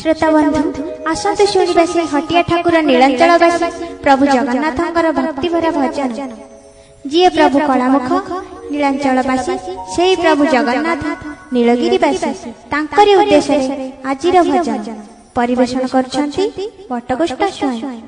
श्रोता बंधु आसतु शुणिबा से हटिया ठाकुर नीलांचलवासी प्रभु जगन्नाथंकर भक्तिभरा भजन। जी प्रभु कलामुख नीलांचलवासी से प्रभु जगन्नाथ नीलगिरीवासी तांकरी उद्देश्य आजिर भजन परिवेषण करछंती वटगोष्ठ स्वयं।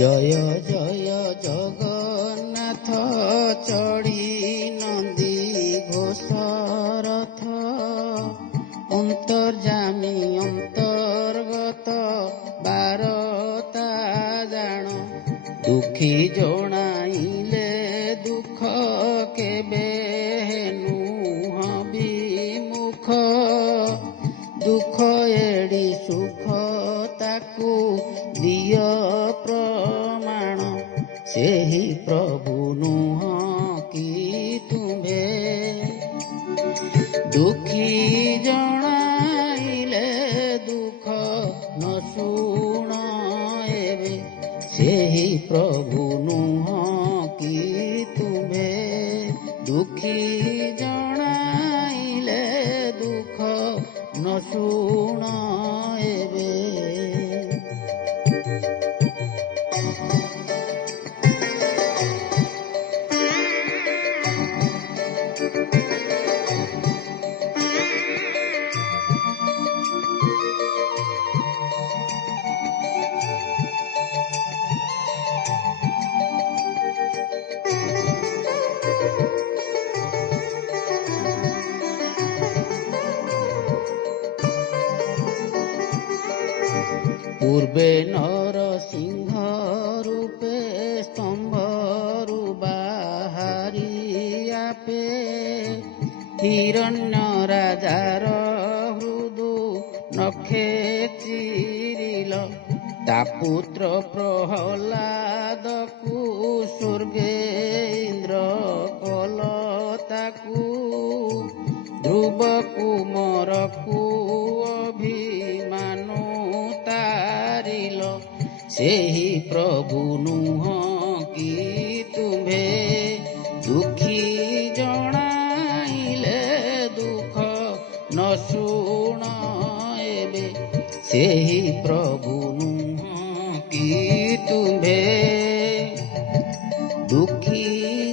जय जय जगन्नाथ चढ़ी नंदी घोषरथ अंतर्जामी अंतर्गत बारता जान दुखी जणाइले दुख केबे नुह विमुख दुख एड़ी सुख ताकू दिय प्रमाण सेही प्रभु नुह कि तुम्भे दुखी जणाइले दुख न शुण एबे सेही प्रभु नुह कि तुम्भे दुखी जणाइले दुख न शुण एबे। पूर्वे नरसिंह रूपे स्तंभरु बाहारी आपे हिरण्य राजार हृदु नखे चिरिल तापुत्र प्रहलादकु स्वर्गे इंद्र कलताकु ध्रुव कुमरकु अभिमानु तारिल सेही प्रभु नुह कि तुम्भे दुखी जणाइले दुख न शुण एबे सेही प्रभु नुह कि तुम्भे दुखी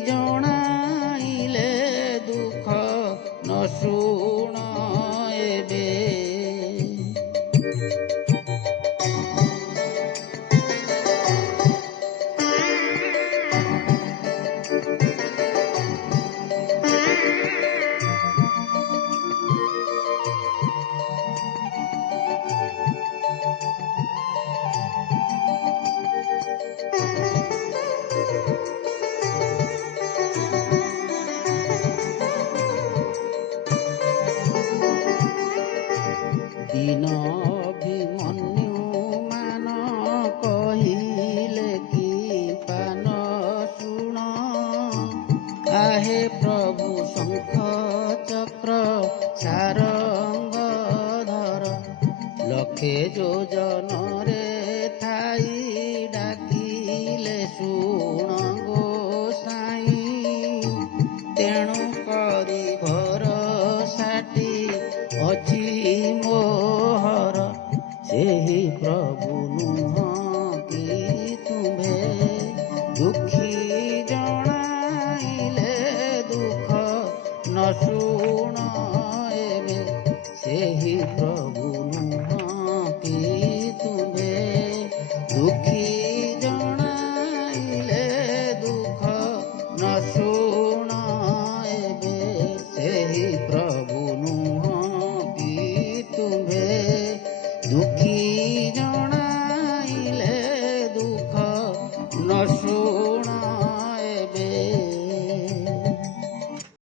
जणाइले दुख न शुण एबे। दीन अभिमन्यु मान कहिले कि पान शुण आहे प्रभु शंख चक्र सारंगधर लखे योजन रे थाई डाकिले शुण गोसाई तेणु करी भरसाटी अछि मोहर सेही प्रभु नुह कि तुम्भे दुखी जणाइले दुख न शुण एबे सेही प्रभु नुह कि तुम्भे दुखी